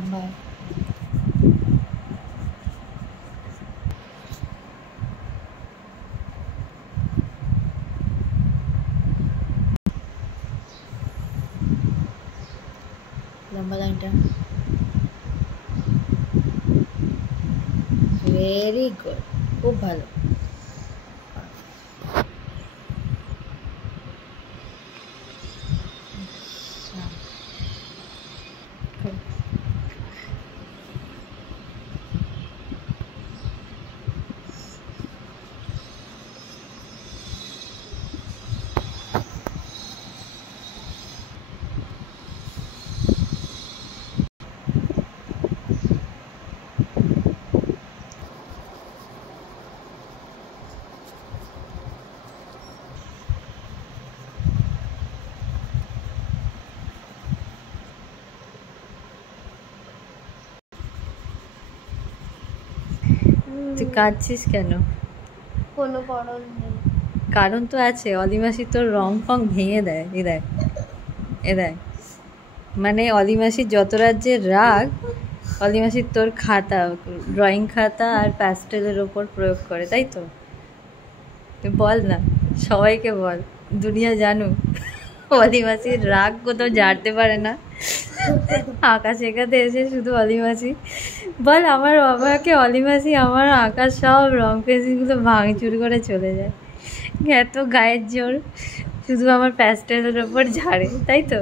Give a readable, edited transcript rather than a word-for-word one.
লম্বা। লম্বা লাইনটা ভেরি গুড, খুব ভালো। তুই কাঁদছিস কেন? কোনো কারণ নেই। কারণ তো আছে, অলিমাসি তোর রং ফং ভেঙে দেয়। এ দেখ মানে অলিমাসির যত রাজ্যের রাগ অলিমাসির তোর খাতা, ড্রয়িং খাতা আর প্যাস্টেলের ওপর প্রয়োগ করে, তাই তো? তুই বল না, সবাইকে বল, দুনিয়া জানুক অলিমাসির রাগ কোথাও ঝাড়তে পারে না। আঁকা শেখাতে এসে শুধু অলিমাসি বল, আমার বাবাকে অলিমাসি আমার আঁকা সব রং পেন্সিলগুলো ভাঙচুর করে চলে যায়। এত গায়ের জোর, শুধু আমার প্যাস্টেলের ওপর ঝাড়ে, তাই তো?